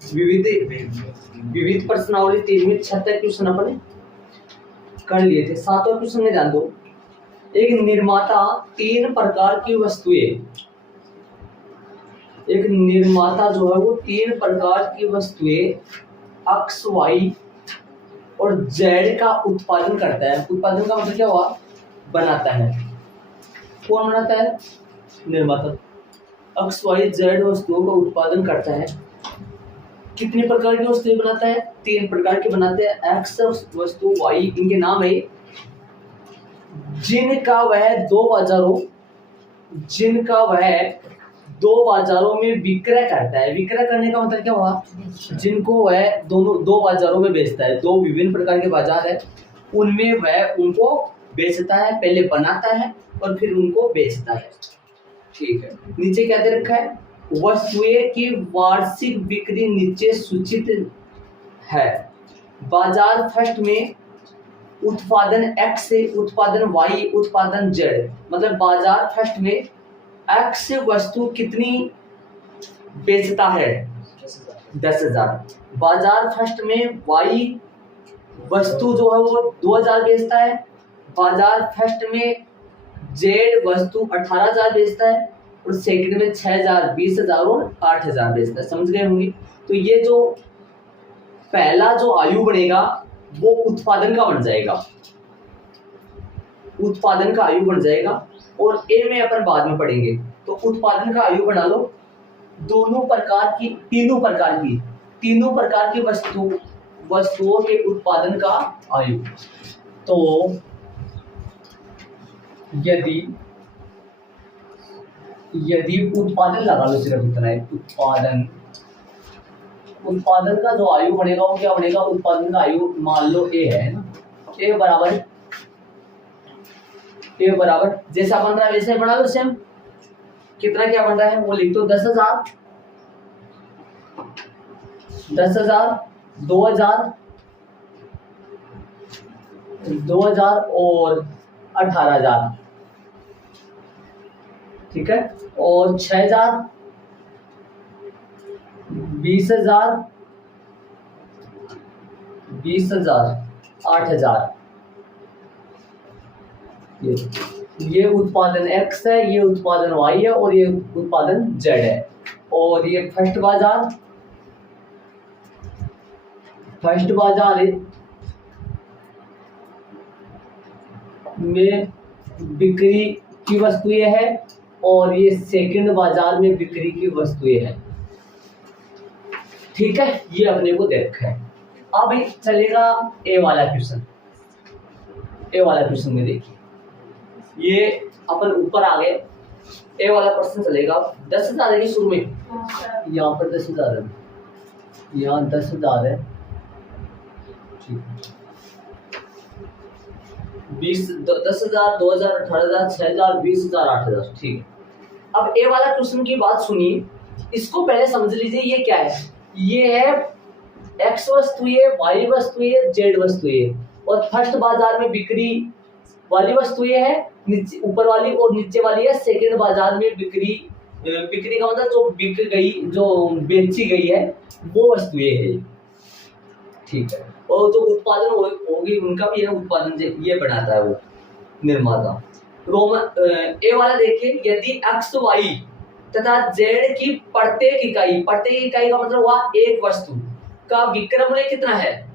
विविध विविध प्रश्नावली 3 में 76 क्वेश्चन अपने कर लिए थे। 7वां क्वेश्चन में ध्यान दो। एक निर्माता 3 प्रकार की वस्तुएं, एक निर्माता जो है वो 3 प्रकार की वस्तुएं एक्स वाई और जेड का उत्पादन करता है। उत्पादन का मतलब क्या हुआ? बनाता है। कौन बनाता है? निर्माता। एक्स वाई जेड वस्तुओं का उत्पादन करता है। कितने प्रकार की वस्तुएं बनाता है? 3 प्रकार की बनाते हैं। एक्स वस्तु, वाई, इनके नाम है जिनका वह दो बाजारों में विक्रय करता है। विक्रय करने का मतलब क्या हुआ? जिनको वह दोनों 2 बाजारों में बेचता है। 2 विभिन्न प्रकार के बाजार है, उनमें वह उनको बेचता है। पहले बनाता है और फिर उनको बेचता है। ठीक है, नीचे क्या दे रखा है? वस्तुएं की वार्षिक बिक्री नीचे सूचित है। बाजार फर्स्ट में उत्पादन X से उत्पादन Y, उत्पादन Z। मतलब बाजार फर्स्ट में X वस्तु कितनी बेचता है? 10,000। बाजार फर्स्ट में Y वस्तु जो है वो 2,000 बेचता है। बाजार फर्स्ट में Z वस्तु 18,000 बेचता है और सेकंड में 6,000, 20,000 और 8,000 बेचता है। समझ गए होंगे? तो ये जो पहला जो आयु बनेगा वो उत्पादन का बन जाएगा, उत्पादन का आयु बन जाएगा। और ए में अपन बाद में पढ़ेंगे। तो उत्पादन का आयु बना लो तीनों प्रकार की वस्तुओं के उत्पादन का आयु। तो यदि उत्पादन लगा लो, सिर्फ इतना है। उत्पादन का जो आयु बनेगा वो क्या बनेगा? उत्पादन का आयु मान लो ए है ना। ए बराबर जैसा बन रहा है वैसे बना लो सेम। कितना क्या बन रहा है वो लिख दो। 10,000, 2,000 और 18,000। ठीक है, और 6,000, 20,000, 8,000। ये उत्पादन X है, ये उत्पादन Y है और ये उत्पादन Z है। और ये फर्स्ट बाजार में बिक्री की वस्तुएं है और ये सेकंड बाजार में बिक्री की वस्तुएं हैं। ठीक है, ये अपने को दे रखा है। अब चलेगा ए वाला क्वेश्चन। में देखिए, ये अपन ऊपर आ गए। ए वाला प्रश्न चलेगा। 10,000 है शुरू में, यहाँ पर 10,000 है, यहाँ 10,000 है। 10,000, 2,000, 18,000, 6,000, 20,000, 8,000। ठीक है, अब ए वाला क्वेश्चन की बात सुनिए। इसको पहले समझ लीजिए। ये क्या है? ये है X वस्तुएं, Y वस्तुएं, Z वस्तुएं। और फर्स्ट बाजार में बिक्री वाली वस्तुएं है, नीचे ऊपर वाली, और नीचे वाली है सेकंड बाजार में बिक्री का मतलब जो बिक गई, जो बेची गई है वो वस्तुएं है। ठीक है, और जो उत्पादन होगी उनका भी है उत्पादन, ये बनाता है वो निर्माता। ए वाला देखिए, यदि X, Y तथा Z की प्रत्येक इकाई का मतलब हुआ एक वस्तु का विक्रय मूल्य कितना है?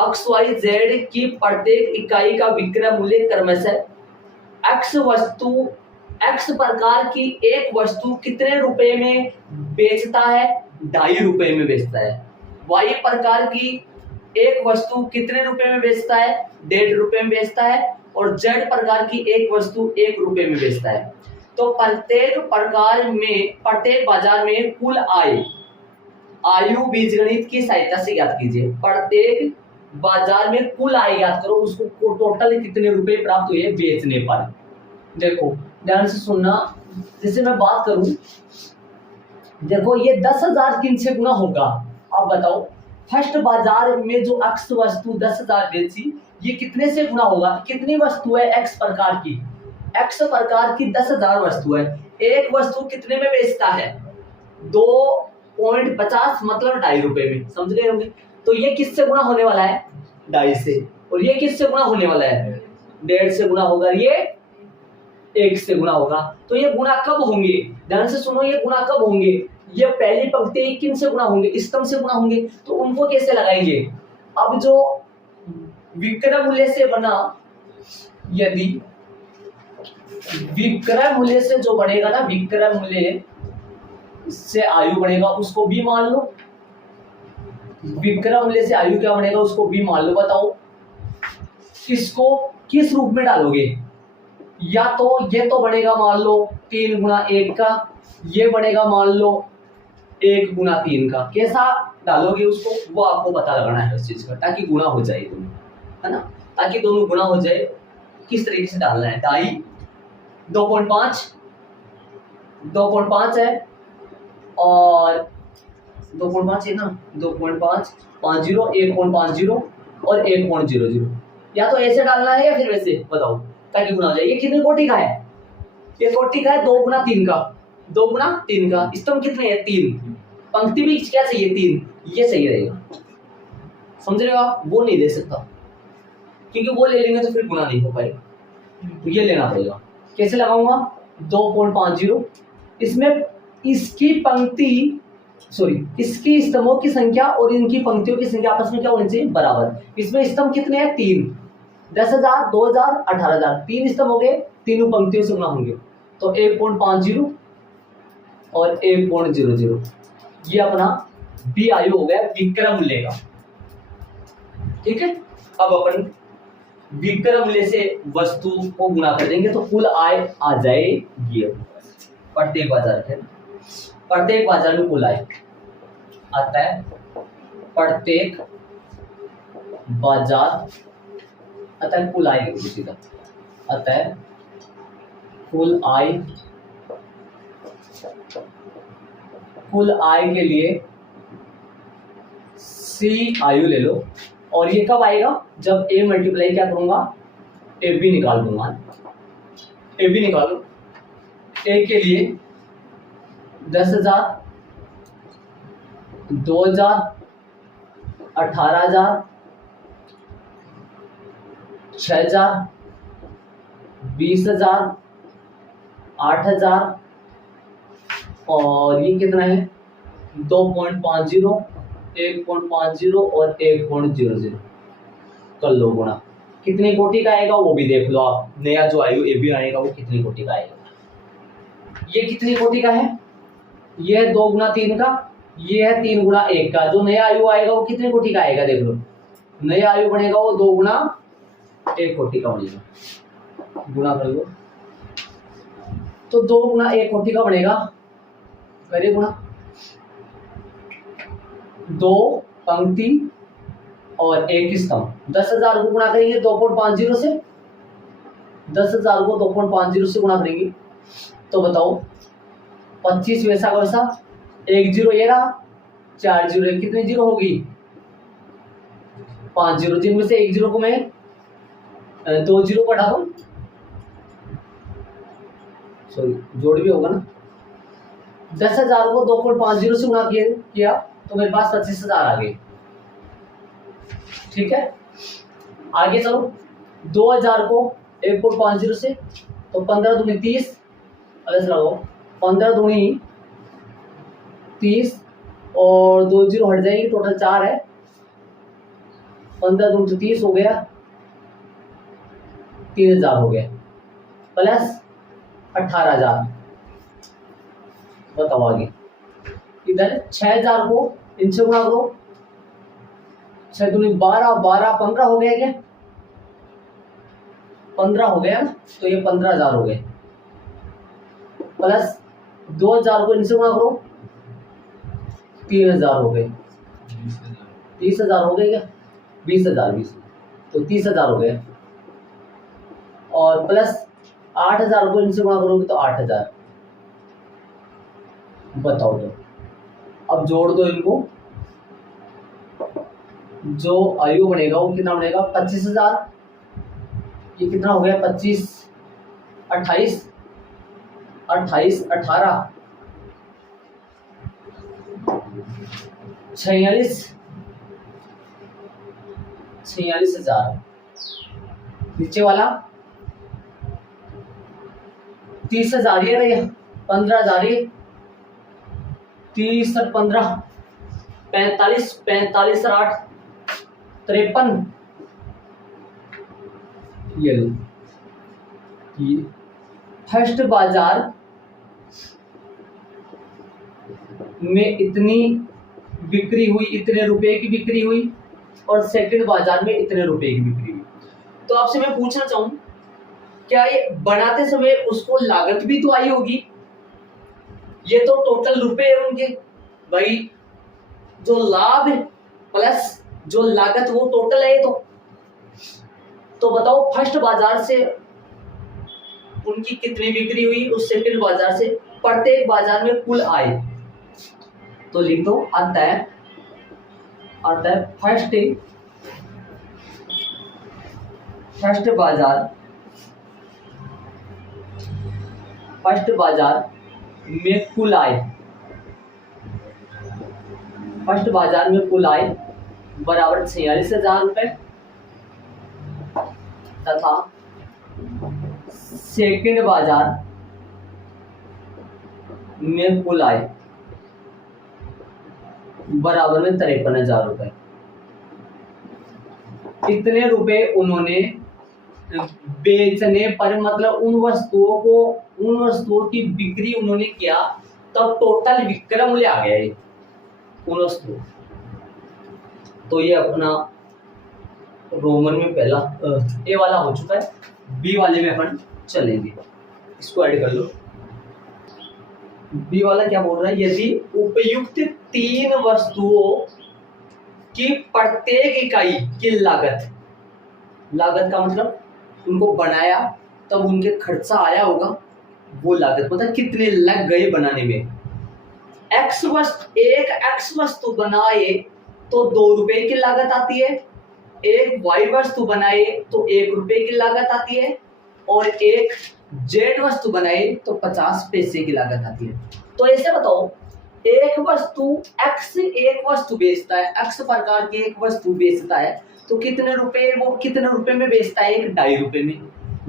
X, Y, Z की प्रत्येक इकाई का विक्रय मूल्य क्रमशः X प्रकार की एक वस्तु कितने रुपए में बेचता है? 2.5 रुपए में बेचता है। Y प्रकार की एक वस्तु कितने रुपए में बेचता है? 1.5 रुपए में बेचता है। और Z प्रकार की एक वस्तु 1 रुपए में बेचता है। तो प्रत्येक बाजार में कुल आयु बीजगणित की सहायता से ज्ञात कीजिए। प्रत्येक बाजार में कुल आय ज्ञात करो, उसको टोटल कितने रुपए प्राप्त हुए बेचने पर। देखो ध्यान से सुनना। जैसे मैं बात करूं, देखो ये 10,000 किन से गुना होगा? अब बताओ, फर्स्ट बाजार में जो X वस्तु 10,000 बेची, ये कितने से गुना होगा? कितनी वस्तु है X प्रकार की? X प्रकार की 10,000 वस्तु है। एक वस्तु कितने में बेचता है? 2 0.50 मतलब 2.5 रुपए में, समझ गए होंगे। तो ये किससे गुणा होने वाला है? 2.5 से। और ये किससे गुणा होने वाला है? 1.5 से गुणा होगा, ये 1 से गुणा होगा। तो ये गुणा कब होंगे? ध्यान से सुनो, ये गुणा कब होंगे? ये पहली पंक्ति किन से गुणा होंगे? स्तंभ से गुणा होंगे। तो उनको कैसे लगाएंगे? अब जो विक्रय मूल्य से बना, यदि विक्रय मूल्य से जो बढ़ेगा ना, विक्रय मूल्य से आयु बढ़ेगा, उसको भी मान लो। विक्रय मूल्य से आयु क्या बढ़ेगा, उसको भी मान लो। बताओ इसको किस रूप में डालोगे? या तो ये तो बढ़ेगा मान लो 3 गुणा 1 का, ये बढ़ेगा मान लो 1 गुणा 3 का। कैसा डालोगे उसको, वो आपको पता लगाना है उस चीज का, ताकि गुणा हो जाए दोनों, है ना, ताकि दोनों गुणा हो जाए। किस तरीके से डालना है? 2.5 2.5 है और 2.5 है ना, 2.5 50 1.50 और 1.00। या तो ऐसे डालना है या फिर वैसे, बताओ, ताकि गुणा हो जाए। ये कितनी कोटि का है? ये कोटि का है 2 गुणा 3 का, 2 गुणा 3 का। स्तंभ कितने हैं? 3। पंक्ति भी क्या चाहिए? 3। ये सही रहेगा, समझ रहे हो आप? वो नहीं दे सकता, क्योंकि वो ले लेंगे तो फिर गुणा नहीं हो पाएगा, तो ये लेना पड़ेगा। कैसे लगाऊंगा? 2.50, इसमें इसकी पंक्ति इसकी स्तंभों की संख्या और इनकी पंक्तियों की संख्या आपस में क्या होनी चाहिए? बराबर। इसमें स्तंभ कितने हैं? 3। 10,000, 2,000, 18,000, 3 स्तंभ हो गए, तीनों पंक्तियों से गुणा होंगे। तो 1.50 और 1.00, ये अपना बी आयु हो गया विक्रय मूल्य का। ठीक है, अब अपन विक्रय मूल्य से वस्तु को गुणा कर देंगे तो कुल आय आ जाएगी। प्रत्येक बाजार है, प्रत्येक बाजार में कुल आय आता है। प्रत्येक बाजार आता है कुल आय का, आता है कुल आय। कुल आय के लिए सी आयु ले लो, और ये कब आएगा? जब ए मल्टीप्लाई क्या करूंगा? ए बी निकाल दूंगा। ए बी निकालो। ए के लिए 10,000, 2,000, 18,000, 6,000, 20,000, 8,000 और ये कितना है? 2.50, 1.50 और 1.00। कर लो गुणा। कितनी कोटि का आएगा वो भी देख लो आप। नया जो आयु ए बी आएगा वो कितनी कोटि का आएगा? ये कितनी कोटि का है? ये है 2 गुणा 3 का, ये है 3 गुणा 1 का। जो नया आयु आएगा वो कितनी कोटि का आएगा? देख लो, नया आयु बनेगा वो 2 गुणा 1 कोटि का बनेगा। गुणा कर लो तो 2 गुणा 1 कोटि का बनेगा। करिए गुणा, 2 पंक्ति और 1 स्तंभ। 10,000 को गुणा करेंगे 2.50 से, 10,000 को 2.50 से गुणा करेंगे तो बताओ 25 वैसा वैसा, 1 जीरो ये रहा, 4 जीरो, कितनी जीरो होगी? 5 जीरो, जिनमें से 1 जीरो को मैं 2 जीरो को हटा दूं, सॉरी जोड़ भी होगा ना। 10,000 को 2.50 से गुणा किया तो मेरे पास 25,000 आ गए। ठीक है, आगे चलो। 2,000 को 1.50 से तो 15 दूनी 30, अलग से लगाओ, 15 दूनी 30 और 2 जीरो हट जाएगी, टोटल 4 है। 15 दूनी 30 हो गया, 3,000 हो गया, प्लस 18,000। बताओ आगे। इधर 6,000 को इनसे गुणा करो, 6 दूनी 12, 12 15 हो गया क्या? 15 हो गया, तो ये 15,000 हो गए, प्लस 2,000 को इनसे गुणा करो, 3,000 हो गए। 30,000 हो गए क्या? 20,000, 20 तो 30,000 हो गए, और प्लस 8,000 को इनसे गुणा करोगे तो 8,000। बताओ तो, अब जोड़ दो इनको, जो आयु बनेगा वो कितना बनेगा? 25,000। ये कितना हो गया? 25, 28, 28, 18, 46,000। नीचे वाला 30,000 ये रहा, 15,000 ये, 30 और 15 45, 45 और 8 53। ये लो, फर्स्ट बाजार में इतनी बिक्री हुई, इतने रुपए की बिक्री हुई, और सेकंड बाजार में इतने रुपए की बिक्री हुई। तो आपसे मैं पूछना चाहूं, क्या ये बनाते समय उसको लागत भी तो आई होगी? ये तो टोटल रुपए है उनके भाई, जो लाभ है प्लस जो लागत वो टोटल है। तो बताओ फर्स्ट बाजार से उनकी कितनी बिक्री हुई, उस सेकंड बाजार से, प्रत्येक बाजार में कुल आय। तो लिख दो, अतः फर्स्ट बाजार में कुल आय, फर्स्ट बाजार में कुल आय बराबर 46,000 रुपए, तथा सेकंड बाजार में कुल आय बराबर में 53,000 रुपए। इतने रुपए उन्होंने बेचने पर, मतलब उन वस्तुओं की बिक्री उन्होंने किया, तब टोटल विक्रय मूल्य आ गया ये उन वस्तुओं। तो ये अपना रोमन में पहला ए वाला हो चुका है। बी वाले में अपन चलेंगे, इसको ऐड कर लो। बी वाला क्या बोल रहा है, यदि उपयुक्त 3 वस्तुओं की प्रत्येक इकाई की लागत का मतलब उनको बनाया तब उनके खर्चा आया होगा, वो लागत मतलब कितने लग गए बनाने में। एक एक्स वस्तु बनाए तो 2 रुपए की लागत आती है, एक वाई वस्तु बनाए तो 1 रुपए की लागत आती है, और एक जेड वस्तु बनाए तो 50 पैसे की लागत आती है। तो ऐसे बताओ, एक वस्तु एक्स एक वस्तु बेचता है, एक्स प्रकार की एक वस्तु बेचता है, तो कितने रुपए, वो कितने रुपए में बेचता है? 2.5 रुपए में।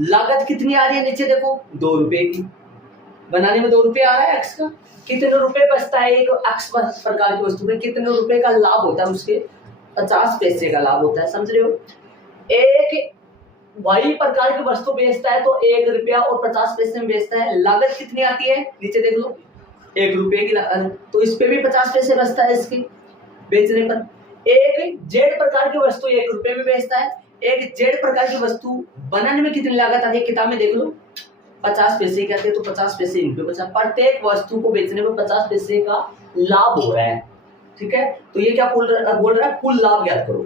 लागत कितनी आ रही है नीचे देखो, 2 रुपए की, बनाने में 2 रुपए आ रहा है एक्स का। कितने रुपए बचता है एक एक्स प्रकार की वस्तु में, कितने रुपए का लाभ होता है उसके? 50 पैसे का लाभ होता है, समझ रहे हो। एक वाई प्रकार की वस्तु बेचता है तो 1 रुपया और 50 पैसे में बेचता है, लागत कितनी आती है नीचे देख लो, 1 रुपए की लागत, तो इस पे भी 50 पैसे बचता है इसके बेचने पर। एक जेड प्रकार की वस्तु 1 रुपए में बेचता है, एक जेड प्रकार की वस्तु बनाने में कितनी लागत आती है किताब में देख लो, 50 पैसे की आती है, तो 50 पैसे इन पे बचा। प्रत्येक वस्तु को बेचने में 50 पैसे का लाभ हो रहा है, ठीक है। तो ये क्या बोल रहा है, कुल लाभ ज्ञात करो।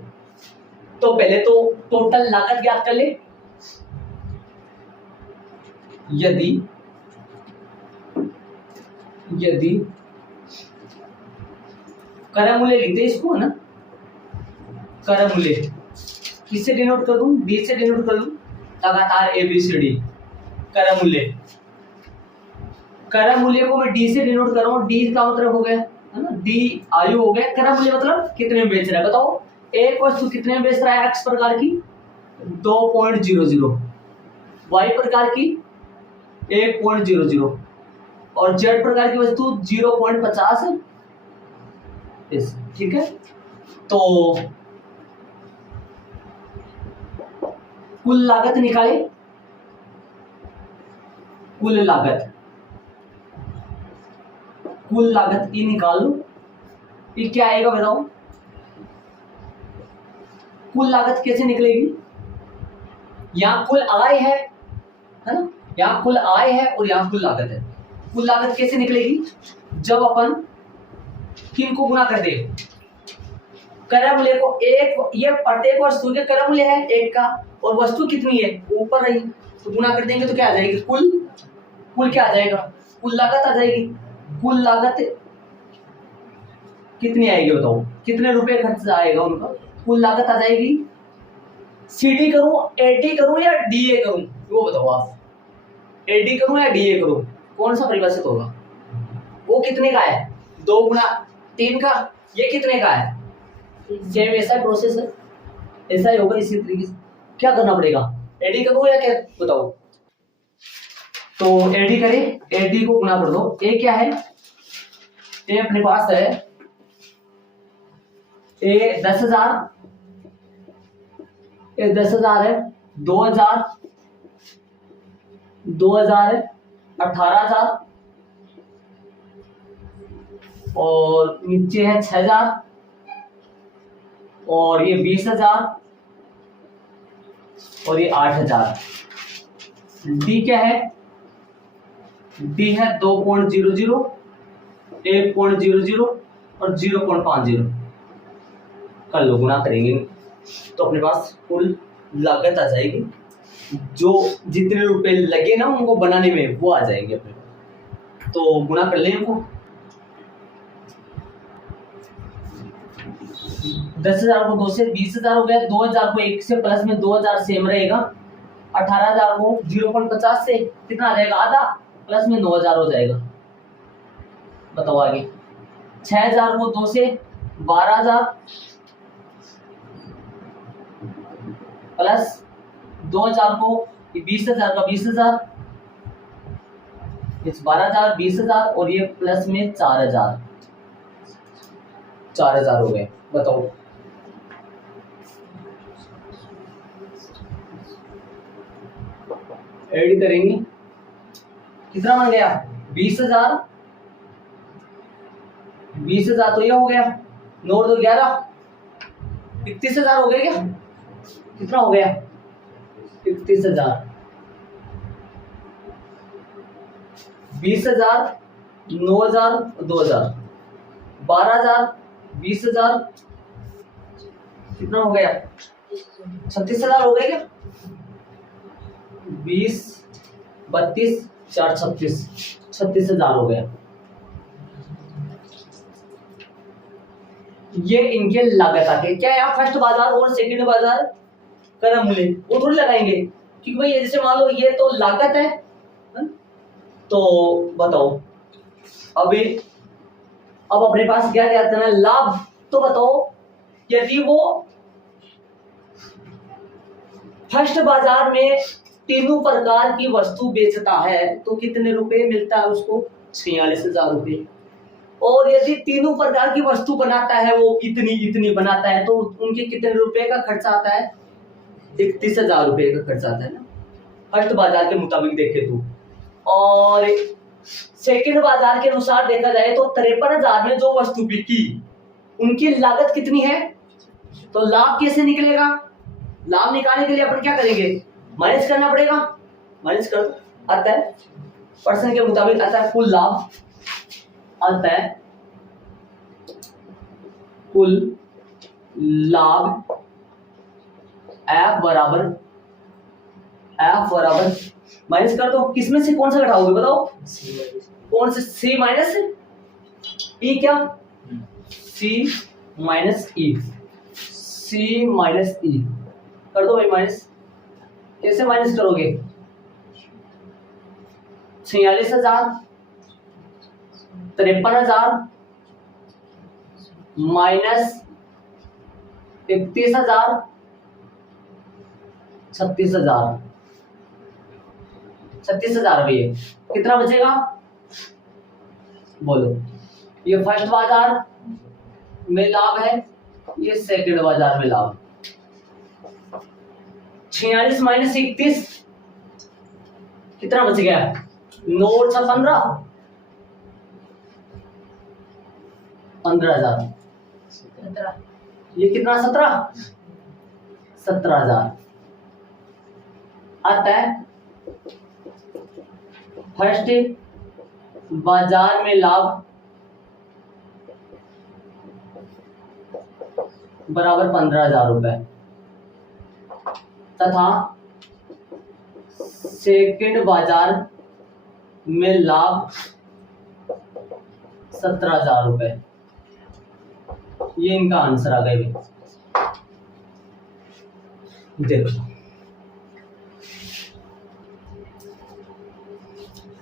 तो पहले तो टोटल लागत ज्ञात कर ले। यदि क्रय मूल्य लिखते हैं इसको, है ना, क्रय मूल्य किससे डिनोट कर दूं? डी से डिनोट कर दूं, लगातार ABCD। क्रय मूल्य को मैं डी से डिनोट कर रहा हूं, डी का मतलब हो गया, है ना, डी आयु हो गया, क्रय मूल्य मतलब कितने में बेच रहा है। बताओ एक वस्तु कितने में बेच रहा है एक्स प्रकार की, 2.00, वाई प्रकार की 1.00, और जेड प्रकार की वस्तु 0.50, ठीक है। तो कुल लागत निकाले, कुल लागत की निकाल लो, ये क्या आएगा बताओ। कुल लागत कैसे निकलेगी? यहां कुल आय है ना, यहां कुल आय है और यहां कुल लागत है। कुल लागत कैसे निकलेगी? जब अपन किन को गुणा कर दे, क्रय मूल्य को, एक ये प्रत्येक वस्तु के क्रय मूल्य है 1 का, और वस्तु कितनी है ऊपर रही, तो गुणा कर देंगे तो क्या आ जाएगी, कुल क्या आ जाएगा, कुल लागत आ जाएगी। कुल लागत कितनी आएगी बताओ, कितने रुपए खर्च आएगा उनका, कुल लागत आ जाएगी। CD करूं, AD करूं या DA करूं, वो बताओ आप। AD करूं या DA करूं, कौन सा परिभाषित होगा? वो कितने का है, 2 गुना 3 का, ये कितने का है? सेम ऐसा प्रोसेस है, ऐसा ही होगा इसी तरीके से। क्या करना पड़ेगा, एडी करो या क्या बताओ? तो एडी करें, एडी को गुना कर दो। ए क्या है, ए अपने पास है, ए 10,000, ए 10,000 है, 2,000, 2,000 है, 18,000 और नीचे है 6,000 और ये 20,000 और ये 8,000। डी क्या है, डी है 2.00, 1.00 और 0.50। कर लो, गुना करेंगे तो अपने पास कुल लागत आ जाएगी, जो जितने रुपए लगे ना उनको बनाने में वो आ जाएंगे अपने पास। तो गुना कर लें इनको, 10,000 को 2 से 20,000 हो गया, 2,000 को 1 से प्लस में 2,000 सेम रहेगा, 18,000 को 0.50 से कितना आ जाएगा, आधा, प्लस में 9,000 हो जाएगा। बताओ आगे। 6,000 को 2 से 12,000 प्लस 2,000 को 20,000 का 20,000, इस 12,000 20,000 और ये प्लस में 4,000, 4,000 हो गए। बताओ ऐड करेंगे कितना बन गया, 20,000, 20,000 तो ये हो गया, 9 तो 11, 31,000 हो गया क्या, कितना हो गया, 31,000, 20,000, 9,000, 2,000, 12,000, 20,000, कितना हो गया, 36,000 हो गया क्या, 20, 32, 4, 36, 36,000 हो गया। ये इनके लागत आके क्या है, फर्स्ट बाजार और सेकंड बाजार का मूल्य वो थोड़ी लगाएंगे, क्योंकि भाई जैसे मान लो ये तो लागत है, तो बताओ अभी अब अपने पास क्या क्या करना है, लाभ। तो बताओ यदि वो फर्स्ट बाजार में तीनों प्रकार की वस्तु बेचता है तो कितने रुपए मिलता है उसको, 46,000 रुपए। और यदि तीनों प्रकार की वस्तु बनाता है, वो इतनी इतनी बनाता है, तो उनके कितने रुपए का खर्चा आता है, 31,000 रुपए का खर्चा आता है ना, फर्स्ट बाजार के मुताबिक देखे तो। और सेकंड बाजार के अनुसार देखा जाए तो 53,000 में जो वस्तु बिकी उनकी लागत कितनी है। तो लाभ कैसे निकलेगा, लाभ निकालने के लिए अपन क्या करेंगे, माइनस करना पड़ेगा, माइनस कर आता है परसेंट के मुताबिक आता है कुल लाभ, आता है कुल लाभ एफ बराबर माइनस कर दो, किसमें से कौन सा घटाओगे बताओ, कौन से, सी माइनस ई, क्या सी माइनस ई, सी माइनस ई कर दो भाई माइनस। कैसे माइनस करोगे, 46,000, 53,000 माइनस 31,000, 36,000, 36,000 भैया कितना बचेगा बोलो। ये फर्स्ट बाजार में लाभ है, ये सेकंड बाजार में लाभ। 46 माइनस 31 कितना बच गया, 9 और 6 15, 15,000, ये कितना 17,000 आता है। फर्स्ट बाजार में लाभ बराबर 15,000 रुपए तथा सेकंड बाजार में लाभ 17,000 रुपए। ये इनका आंसर आ गया। देखो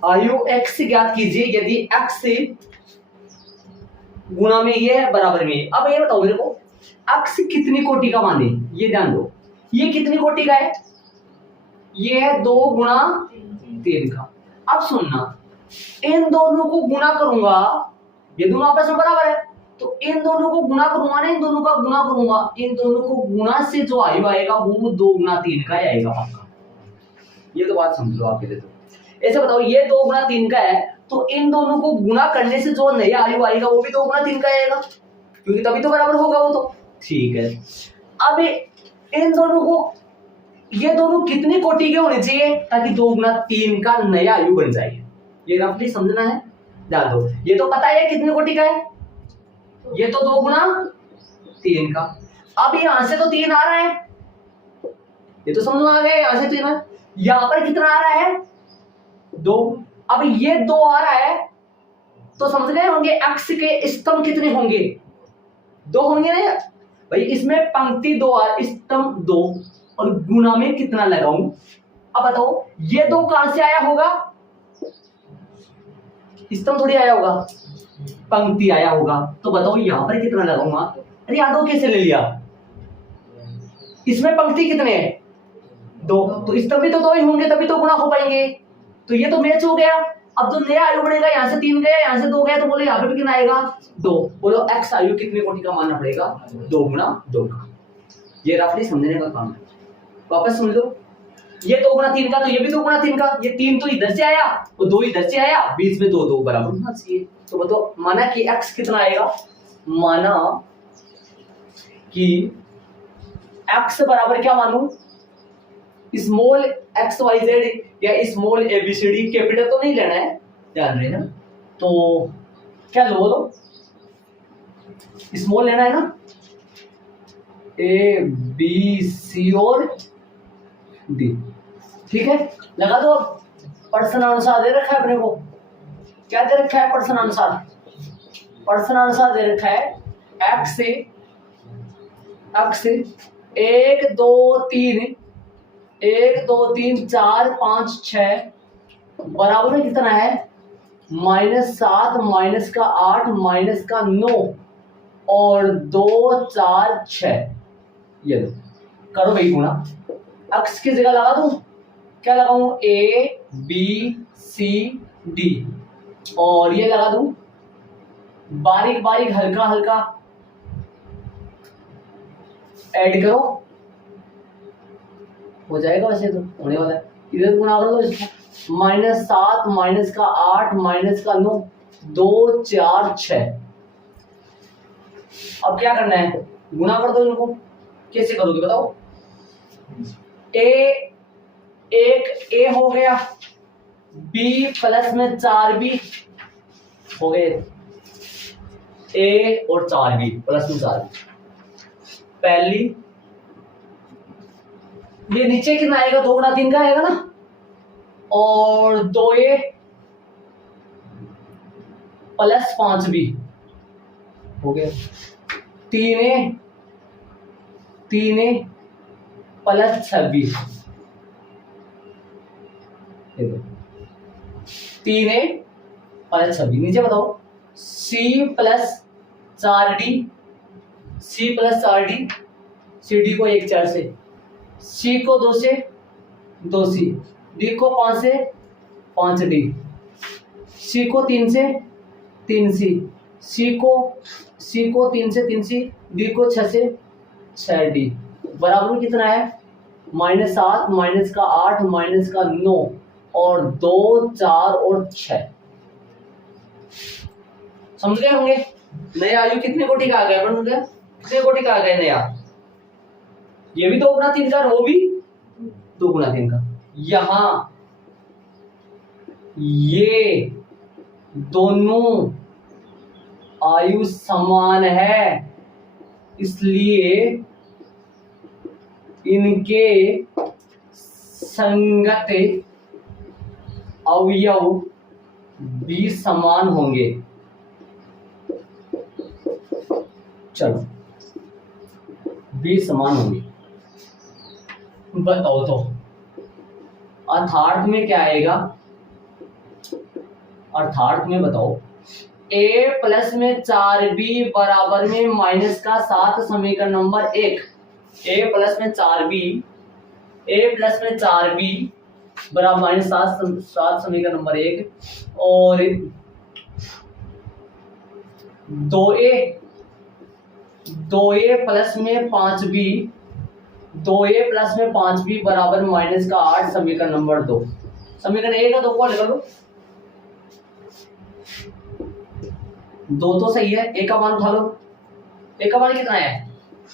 आयु x ज्ञात कीजिए, यदि x गुणा में ये है, बराबर में ये। अब ये बताओ मेरे को, अक्स कितनी कोटि का माने, ये ध्यान दो, ये कितनी कोटि का है, ये है 2 गुणा 3 का। अब सुनना, इन दोनों को गुणा करूंगा, ये दोनों आपस में बराबर है, तो इन दोनों को गुणा करूंगा ना, इन दोनों का गुणा करूंगा, इन दोनों को गुणा से जो आयु आएगा वो 2 गुणा 3 का ही आएगा पक्का। ये तो बात समझ लो आप पहले तो। ऐसे बताओ, ये 2 गुणा 3 का है, तो इन दोनों को गुणा करने से जो नया आयु आएगा वो भी 2 गुणा 3 का आएगा, क्योंकि तभी तो बराबर होगा वो तो। ठीक है, अब इन दोनों को, ये दोनों कितनी कोटि के होने चाहिए ताकि 2 गुणा 3 का नया आयु बन जाए, ये रफली समझना है, ध्यान दो। ये तो पता है कितनी कोटि का है, ये तो 2 गुणा 3 का। अब यहां से तो 3 आ रहा है, ये तो समझ में आ गया, यहां से 3 है, यहां पर कितना आ रहा है 2। अब ये 2 आ रहा है, तो समझ गए होंगे अक्ष के स्तंभ कितने होंगे, 2 होंगे ना भाई। इसमें पंक्ति 2 स्तंभ 2, और गुणा में कितना लगाऊं। अब बताओ, ये 2 कहां से आया होगा, स्तंभ थोड़ी आया होगा, पंक्ति आया होगा, तो बताओ यहां पर कितना लगाऊंगा। अरे यहाँ 2 कैसे ले लिया, इसमें पंक्ति कितने हैं 2, तो स्तंभ भी तो 2 ही होंगे, तभी तो गुणा हो पाएंगे, तो ये तो मैच हो गया। अब जो नया आयु बढ़ेगा, यहाँ से 3 गया, यहाँ से 2 गया, तो बोलो यहाँ पे भी कितना आएगा 2। बोलो एक्स आयु कितने कोटि का मानना पड़ेगा, 2 गुणा 2 का। ये रफली समझने का काम है, वापस सुन लो, ये 2 गुणा 3 का, तो ये भी 2 गुणा 3 का, ये 3 तो इधर से आया और 2 इधर से आया, बीच में 2 2 बराबर होना चाहिए। तो बताओ, माना कि x कितना आएगा, माना कि x बराबर क्या मानूं, स्मॉल एक्स वाई जेड या स्मॉल एबीसीडी, कैपिटल तो नहीं लेना है, ध्यान रहे ना। तो क्या लो, बोलो स्मॉल लेना है ना, ए बी सी और डी, ठीक है, लगा दो। अब प्रश्नानुसार दे रखा है अपने को, क्या दे रखा है प्रश्नानुसार, प्रश्नानुसार दे रखा है एक्स से 1 2 3 1 2 3 4 5 6 बराबर में कितना है, -7 -8 -9 और 2 4 6। ये लो, करो भाई गुणा, अक्स की जगह लगा दूं, क्या लगाऊं, ए बी सी डी, और ये लगा दूं बारीक बारीक हल्का हल्का, ऐड करो, हो जाएगा, वैसे तो होने वाला है। इधर गुणा कर लो इसको, -7 -8 -9 2 4 6। अब क्या करना है, गुणा कर दो इनको, कैसे करोगे बताओ। एक ए हो गया, बी प्लस में 4b हो गए, ए और 4b प्लस में 4b। पहली, ये नीचे कितना आएगा, 2 गुणा 3 का आएगा ना, और 2a प्लस 5b हो गया, 3a प्लस 26, 3a प्लस 26। नीचे बताओ, c प्लस 4d, cd को 1 4 से, c को 2 से 2c, d को 5 से 5d, c को 3 से 3c, c को 3 से 3c, d को 6 से 6d, बराबर कितना है, -7 -8 -9 और 2 4 और 6। समझ गए होंगे, नया आयु कितने कोटि का आ गया, बन गया कितने कोटि का आ गया नया, ये भी 2 गुणा 3 का, वो भी 2 गुणा 3 का। यहां ये दोनों आयु समान है, इसलिए इनके संगत अवयव भी समान होंगे। चलो, भी समान होंगे, बताओ तो अर्थार्थ में क्या आएगा, अर्थार्थ में बताओ, a प्लस में 4b बराबर में माइनस का 7 समीकरण नंबर 1। a प्लस में 4b बराबर माइनस 7 समीकरण नंबर 1 और 2a प्लस में 5b बराबर माइनस का 8 समीकरण नंबर 2। समीकरण 1 का 2 को लिख लो, 2 तो सही है, a का मान उठा लो। a का मान कितना है?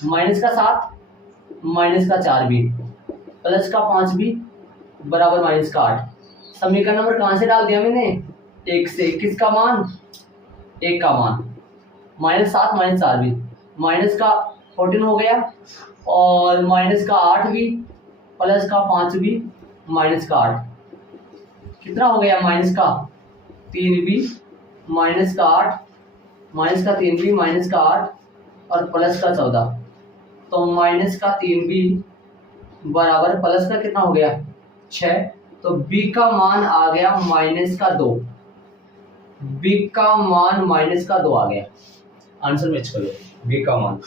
माइनस का 7 माइनस का 4b प्लस का 5b बराबर माइनस का 8। समीकरण नंबर कहां से डाल दिया मैंने? 1 से। किसका मान? 1 का मान। माइनस 7 माइनस 4b माइनस का 14 हो गया और माइनस का 8b प्लस का 5b माइनस का 8 कितना हो गया? माइनस का 3b माइनस का 8 माइनस का 3b माइनस का 8 और प्लस का 14। तो माइनस का 3b बराबर प्लस का कितना हो गया? 6। तो b का मान आ गया माइनस का 2। b का मान माइनस का 2 आ गया। आंसर मैच करो, b का मान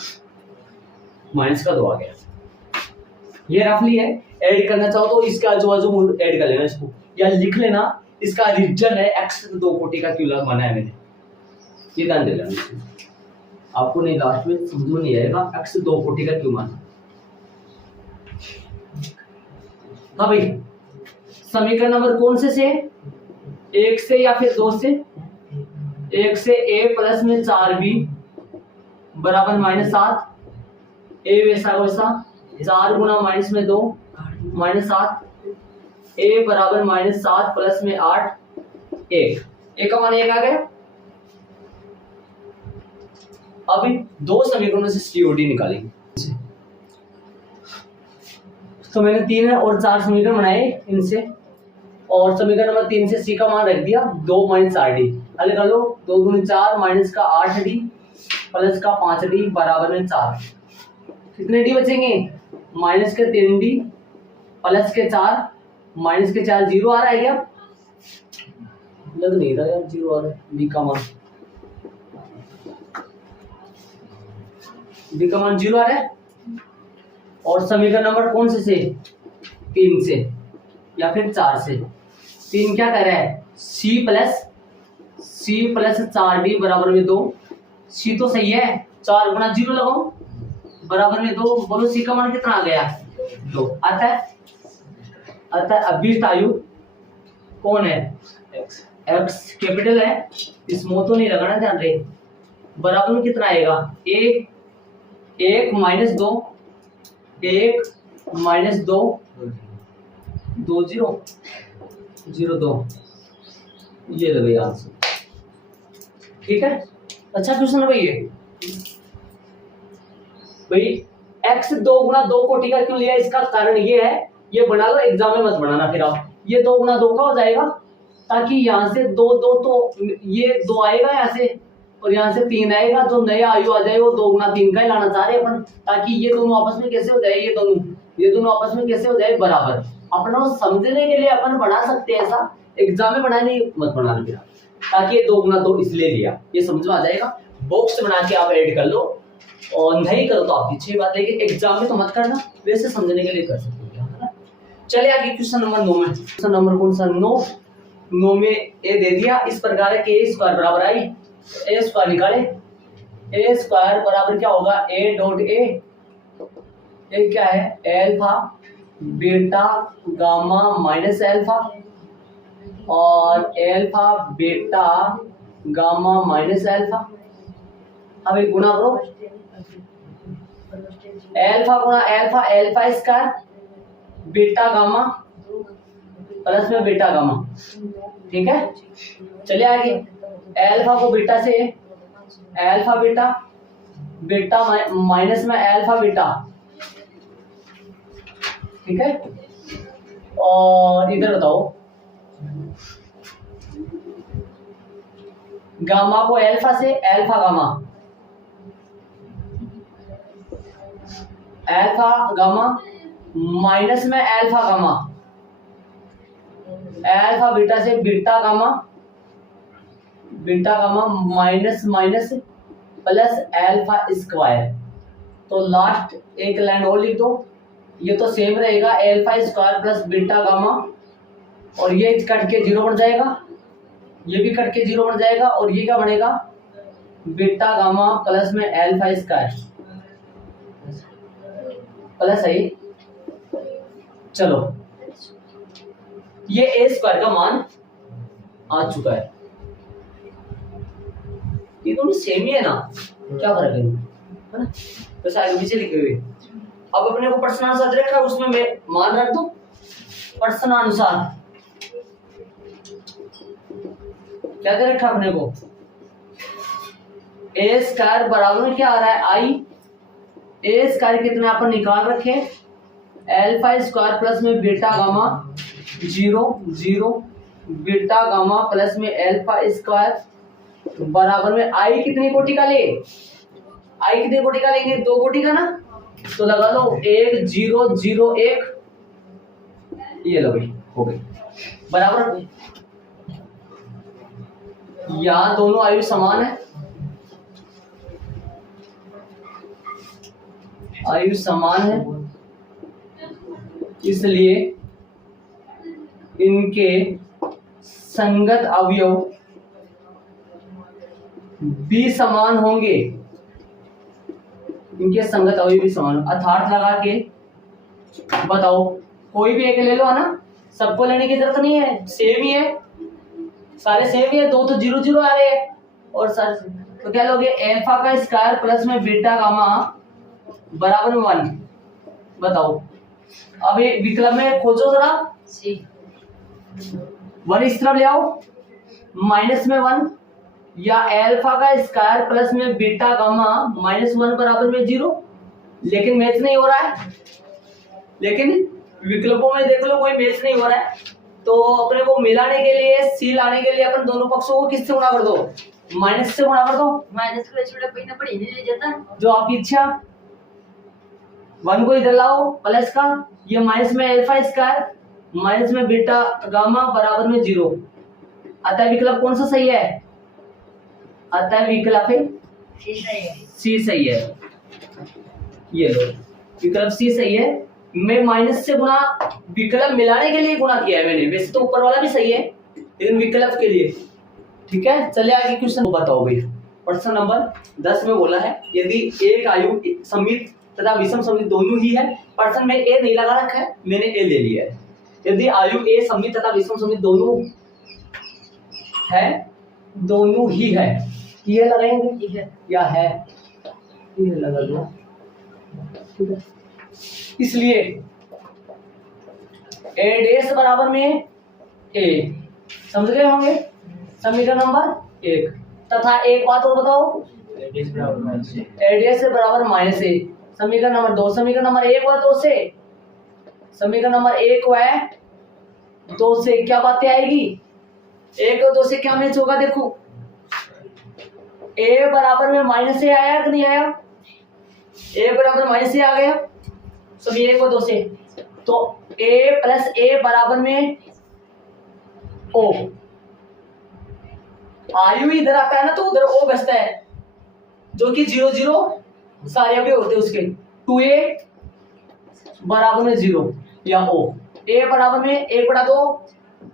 माइनस का 2 आ गया। ये रफली है, ऐड करना चाहो तो इसके आजू बाजू ऐड कर लेना इसको, या लिख लेना इसका रीजन है x 2 कोटि का क्यों माना है मैंने, ये ध्यान दे लेना। आपको नहीं लास्ट में समझ में नहीं आएगा x 2 कोटि का क्यों माना। हाँ भाई, समीकरण नंबर कौन से 1 से या फिर 2 से? 1 से a प्लस में 4b बराबर माइनस 7, a वैसा वैसा 4 गुना माइनस में 2 माइनस 7, a बराबर माइनस 7 प्लस में 8 1। a का मान 1 आ गया। अभी 2 समीकरणों से COD निकालेंगे। तो मैंने 3 और 4 समीकरण बनाए इनसे, और समीकरण नंबर 3 से c का मान रख दिया 2 माइनस 4d। हल कर लो, 2 दूनी 4 माइनस का 8d प्लस का 5d बराबर में 4। कितने d बचेंगे? माइनस के 3d प्लस के 4 माइनस के 4 0 आ रहा है क्या? लग नहीं रहा यार, 0 आ रहा है। b का मान 0 आ रहा है। और समीकरण नंबर कौन से 3 से या फिर 4 से? 3 क्या कह रहा है? c प्लस 4d बराबर में 2। c तो सही है, 4 गुना 0 लगाओ बराबर में 2। बोलो c का मान कितना आ गया? 2 आता है। अभीष्ट आयु कौन है? x कैपिटल है, स्मॉल तो नहीं लगाना, ध्यान रहे। बराबर में कितना आएगा? 1 माइनस 2 1 माइनस 2 2 0 0 2। ये ले भैया आंसर। ठीक है, अच्छा क्वेश्चन है भाई ये। भाई x 2 गुना 2 कोटि का क्यों लिया? इसका कारण ये है, ये बना लो, एग्जाम में मत बनाना फिर आप। ये 2 गुना 2 का हो जाएगा, ताकि यहाँ से 2 2 तो ये 2 आएगा यहाँ से, और यहाँ से 3 आएगा। जो नया आयु आ जाए वो 2 गुना 3 का ही लाना चाह रहे अपन, ताकि ये दोनों आपस में कैसे हो जाए? ये दोनों आपस में कैसे हो जाए? बराबर। अपना समझने के लिए अपन बना सकते हैं ऐसा, एग्जाम में बनाने मत बनाना फिर, ताकि ये 2 गुना 2 इसलिए लिया, ये समझ में आ जाएगा। बॉक्स बना के आप ऐड कर लो, और नहीं करो तो आपकी अच्छी बात है, लेकिन एग्जाम में तो मत करना, वैसे समझने के लिए कर सकते हो। चलिए आगे क्वेश्चन नंबर 9 में। क्वेश्चन नंबर कौन सा? 9 में ए दे दिया इस प्रकार है कि a स्क्वायर बराबर आई, a स्क्वायर निकाले। a स्क्वायर बराबर क्या होगा? a डॉट a क्या है? Alpha beta gamma minus alpha, और alpha beta gamma minus alpha. अब एक गुणा करो, अल्फा गुणा alpha, alpha square beta gamma plus में बीटा गामा। ठीक है, चलिए आगे। अल्फा को बीटा से अल्फा बीटा, बीटा माइनस में अल्फा बीटा। ठीक है, और इधर बताओ, गामा को अल्फा से alpha gamma, alpha gamma minus में अल्फा गामा, अल्फा बीटा से beta gamma beta gamma minus minus plus alpha square. तो लास्ट एक लाइन और लिख दो, ये तो सेम रहेगा alpha square plus beta gamma, और ये कट के जीरो बन जाएगा, ये भी कट के जीरो बन जाएगा, और ये क्या बनेगा बीटा गामा प्लस में एल्फा स्क्वायर प्लस है। चलो ये ए स्क्वायर का मान आ चुका है, ये दोनों सेम ही है ना, क्या फर्क है ना, बस आगे पीछे लिखे हुए। अब अपने को प्रश्नानुसार रखा है, उसमें मैं मान रख दो प्रश्नानुसार, क्या दे रखा अपने को, ए स्क्वायर बराबर में क्या आ रहा है आई, ए स्क्वायर कितना अपन निकाल रखे एल्फा स्क्वायर प्लस में beta gamma zero zero, beta gamma plus में एल्फा स्क्वायर बराबर में आई कितनी कोटि का ले, आई कितनी कोटि का लेंगे, 2 कोटि का ना, तो लगा लो 1 0 0 1, ये लो भाई हो गई बराबर। यहां दोनों आयु समान है, आयु समान है, इसलिए इनके संगत अवयव भी समान होंगे, इनके संगत अवयव भी समान, अर्थात लगा के बताओ, कोई भी एक ले लो है ना, सबको लेने की जरूरत नहीं है, सेम ही है, सारे सेम ही है, 2 तो 0 0 आ रहे हैं, और सर तो क्या लोगे एल्फा का स्क्वायर प्लस में बीटा गामा बराबर में 1, बताओ अब ये विकल्प में खोजो जरा, 1 इस तरफ ले आओ, माइनस में 1, या एल्फा का स्क्वायर प्लस में बीटा गामा -1 बराबर में 0, लेकिन मैच नहीं हो रहा है, लेकिन विकल्पों में देख लो कोई मैच नहीं हो रहा है, तो अपने को मिलाने के लिए सी लाने के लिए अपन दोनों पक्षों को किससे गुणा कर दो, माइनस से गुणा कर दो, माइनस को छोटा कोई ना पड़ी नहीं ले जाता, जो आपकी इच्छा, 1 को इधर लाओ प्लस का, ये माइनस में एल्फा स्क्वायर माइनस में बीटा गामा बराबर में 0, अतः विकल्प कौन सा सही है, अतः विकल्प सी सही है, ये लो विकल्प सी सही है। मैं माइनस से गुणा विकल्प मिलाने के लिए गुणा किया है मैंने, वैसे तो ऊपर वाला भी सही है लेकिन विकल्प के लिए, ठीक है। चलिए आगे क्वेश्चन बताओ भाई, प्रश्न नंबर 10 में बोला है यदि एक आयु सममित तथा विषम सममित दोनों ही है, प्रश्न में ए नहीं लगा रखा है, मैंने ए ले लिया है, यदि आयु ए सममित तथा विषम सममित दोनों है, दोनों ही है, ये लगाएंगे या है, ये लगा दो, ठीक है। इसलिए ए डेस बराबर में ए, समझ गए होंगे समीकरण नंबर 1, तथा एक बात और बताओ ए डेस से बराबर माइनस ए, समीकरण नंबर 2, समीकरण नंबर 1 व 2 से, समीकरण नंबर 1 व 2 से क्या बातें आएगी, 1 और 2 से क्या मैच होगा, देखो ए बराबर में माइनस ए आया कि नहीं आया, ए बराबर माइनस ए आ गया सभी 1 और 2 से, तो ए प्लस ए बराबर में ओ, आयु इधर आता है ना तो उधर ओ बचता है, जो कि 0 0 सारे अवयव होते हैं उसके, 2a बराबर में 0 या ओ, ए बराबर में 1 बटा 2,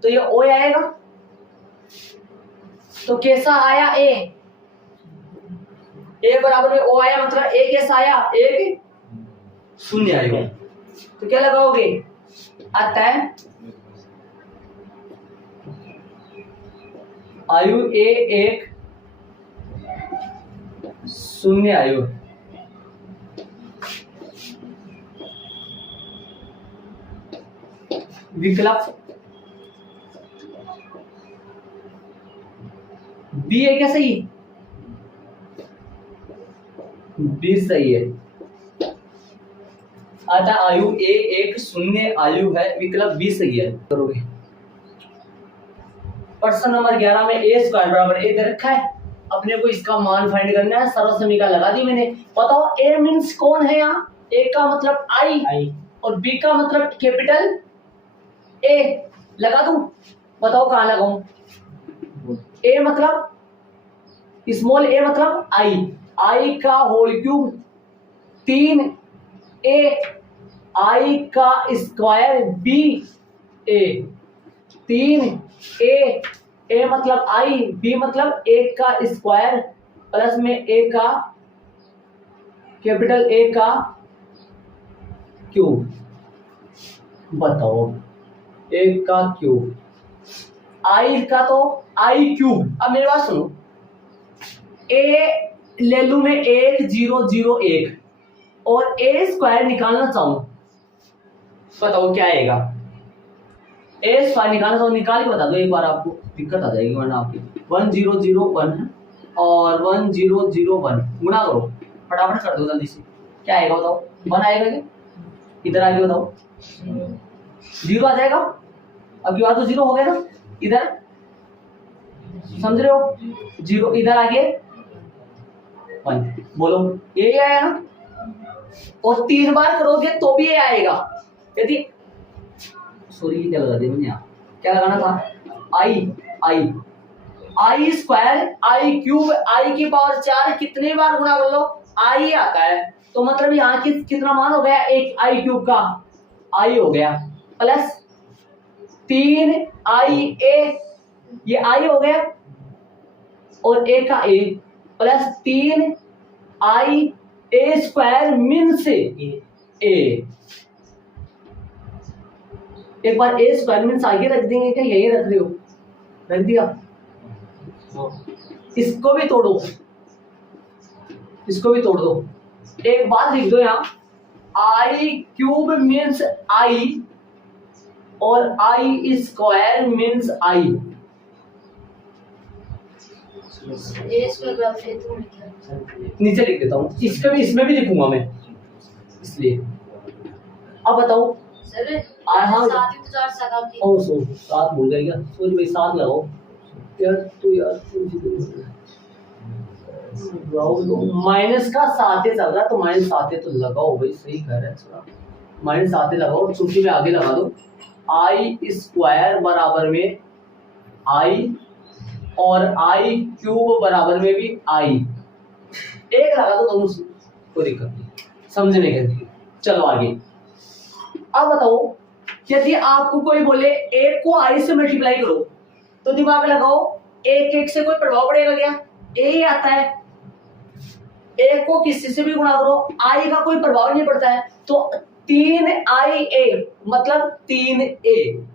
तो ये ओ आएगा, तो कैसा आया ए बराबर में ओ आया, मतलब ए कैसा आया, 1 0 आएगा, तो क्या लगाओगे, अतः आयु ए 1 0 आयु, विकल्प बी है क्या सही, बी सही है, अतः आयु ए 1 0 आयु है, विकल्प बी सही है। करोगे प्रश्न नंबर 11 में ए स्क्वायर बराबर ए दे रखा है, अपने को इसका मान फाइंड करना है, सर्व समीकरण लगा दी मैंने, बताओ ए मींस कौन है, यहाँ ए का मतलब आई और बी का मतलब कैपिटल ए, लगा दूं, बताओ कहां लगाऊं, ए मतलब स्मॉल ए मतलब आई का होल क्यूब 3a, आई का square b a, 3a, a मतलब आई, b मतलब 1 का स्क्वायर प्लस में a का कैपिटल A का क्यूब। बताओ 1 का क्यूब, आई का तो आई क्यूब। अब मेरी बात सुनो, ए ले लू मैं 1 0 0 1 और ए स्क्वायर निकालना चाहूं, बताओ क्या आएगा? ए स्क्वायर निकालना चाहूं, निकाल के बता दो एक बार, आपको दिक्कत आ जाएगी वरना आपकी। 1 0 0 1 है और 1 0 0 1 गुणा करो, फटाफट कर दो जल्दी से, क्या आएगा बताओ? 1 आएगा क्या? इधर आगे बताओ, 0 आ जाएगा। अब की बात तो 0 हो गया ना, इधर समझ रहे हो? 0 इधर आगे 1, बोलो ये आया ना। और 3 बार करोगे तो भी ये आएगा। यदि सॉरी क्या लगा दिया मैंने यहाँ, क्या लगाना था? आई स्क्वायर आई क्यूब आई की पावर 4 कितने बार गुणा कर लो आई आता है, तो मतलब यहाँ की कितना मान हो गया? 1 आई क्यूब का आई हो गया प्लस 3 आई ए, ये आई हो गया और ए का ए plus 3 I A square means ए। एक बार ए स्क्वायर मीन्स आगे रख देंगे क्या? यही रख रहे हो? रख दिया। इसको भी तोड़ो, इसको भी तोड़ दो। एक बात लिख दो यहाँ, आई क्यूब मीन्स आई और I square means I. A square बराबर है तो लिखा नीचे लिख देता हूँ, इसमें भी लिखूंगा मैं, इसलिए। अब बताओ सर। हाँ 7 तो 4 7 ओ सो 7 भूल गया क्या? सोच भाई 7 लगाओ यार, तो यार माइनस का 7 चल रहा है तो -7 तो लगाओ भाई, सही कह रहे हैं। -7 लगाओ, चूंकि में आगे लगा दो आई स्क्वायर बराबर में आई और आई क्यूब बराबर में भी आई, एक लगा दो दोनों से, कोई दिक्कत नहीं, समझने के लिए। चलो आगे। अब बताओ यदि आपको कोई बोले एक को आई से मल्टीप्लाई करो, तो दिमाग लगाओ, एक एक से कोई प्रभाव पड़ेगा क्या? ए आता है। एक को किसी से भी गुणा करो, आई का कोई प्रभाव नहीं पड़ता है, तो 3 आई ए मतलब 3 ए।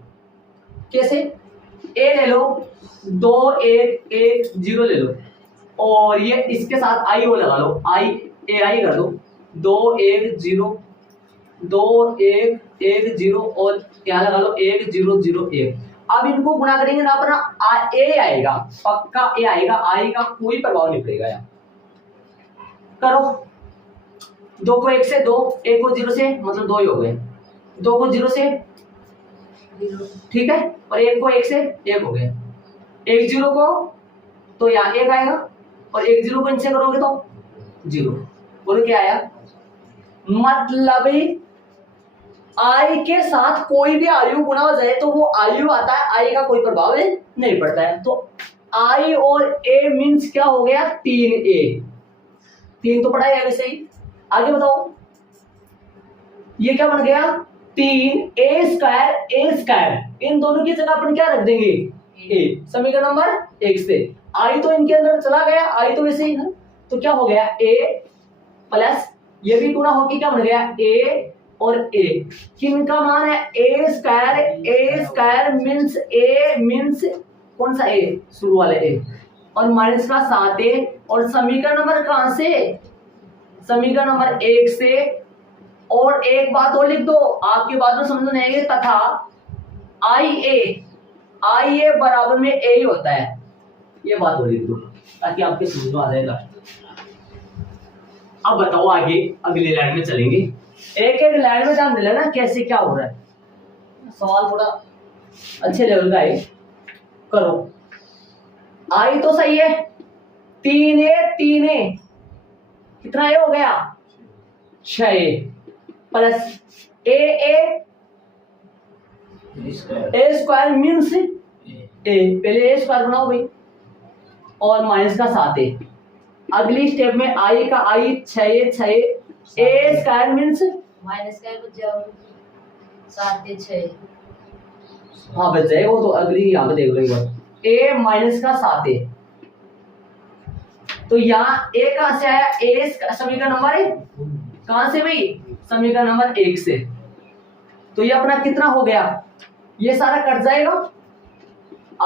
कैसे? ए ले लो, 2 1 1 0 ले लो और ये इसके साथ आई वो लगा लो, आई ए आई कर दो, 2 1 0 2 1 1 0 और यहाँ लगा लो 1 0 0 1। अब इनको गुणा करेंगे ना अपना ए आएगा, पक्का ए आएगा, आई का कोई प्रभाव नहीं पड़ेगा। यहाँ करो, 2 को 1 से 2, 1 को 0 से मतलब 2 ही हो गए, 2 को 0 से ठीक है, और 1 को 1 से 1 हो गए, 1 0 को तो यहाँ 1 आएगा और 1 0 को इनसे करोगे तो 0। बोलो क्या आया? मतलब आई के साथ कोई भी आयु गुणा हो जाए तो वो आयु आता है, आई का कोई प्रभाव नहीं पड़ता है। तो आई और ए मीन्स क्या हो गया? 3a। 3 तो पढ़ा है वैसे ही। आगे बताओ ये क्या बन गया? 3a स्क्वायर, इन दोनों की जगह अपन क्या रख देंगे? a। समीकरण नंबर 1 से आई तो इनके अंदर चला गया, आई तो वैसे ही ना, तो क्या हो गया? a प्लस ये भी गुणा होके क्या बन गया? a और a। किनका मान है? a स्क्वायर मीन्स कौन सा a? शुरू वाले a और माइनस का 7a और समीकरण नंबर कहां से? समीकरण नंबर 1 से। और एक बात और लिख दो, आपकी बात में समझ में आएगी, तथा आई ए बराबर में a ही होता है, ये बात और लिख दो ताकि आपके समझ में आ जाएगा। अब बताओ आगे अगली लाइन में चलेंगे, एक एक लाइन में ध्यान देना कैसे क्या हो रहा है, सवाल थोड़ा अच्छे लेवल का है। करो, आई तो सही है, 3a कितना ए हो गया? 6a प्लस ए स्क्वायर मीन्स ए। पहले ए स्क्वायर बनाओ भाई, और माइनस का 7a। अगली स्टेप में i का i 6 a square means minus का बच जाओ 7 से 6 हाँ बच जाए वो तो अगली यहाँ पे देख लो एक बार a माइनस का 7a। तो यहाँ a कहाँ से आया a समीकरण नंबर 1 कहाँ से भाई समीकरण नंबर 1 से। तो ये अपना कितना हो गया ये सारा कट जाएगा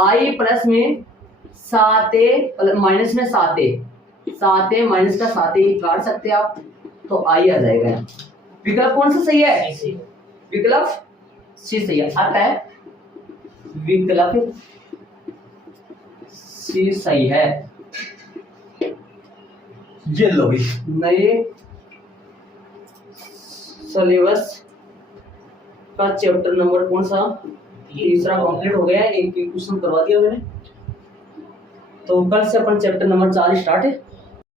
i प्लस में 7a माइनस में 7a माइनस का 7a काट सकते हैं आप तो i आ जाएगा। विकल्प कौन सा सही है विकल्प सी सही है आता है विकल्प सी सही है। ये लो भी नए सिलेबस का चैप्टर नंबर कौन सा तीसरा कंप्लीट हो गया है। एक क्वेश्चन करवा दिया मैंने। तो कल से अपन चैप्टर नंबर 4 स्टार्ट है।